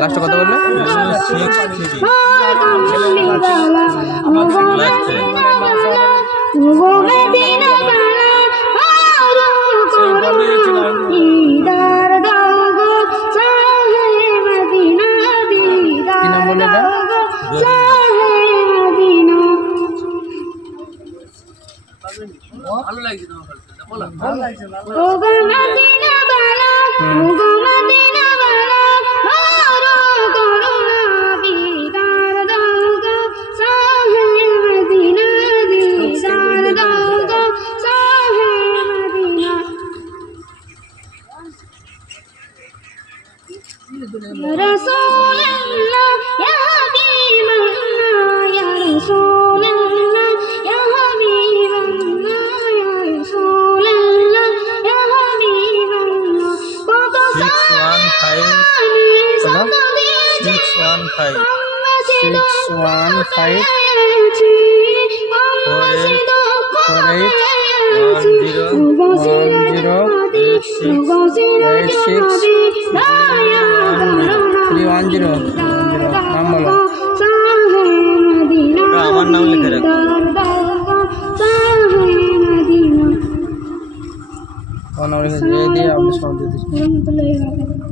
Last কত বললে? কি নাম বললে এটা? ভালো লাগছে তোমার বলো। رسول الله يا حبيب الله يا رسول الله يا حبيب الله يا رسول الله يا حبيب الله কত 615 নাম বলো। আমার নাম লিখে রাখো। নাম লিখে দিয়ে আপনি সব দিয়ে দিচ্ছি।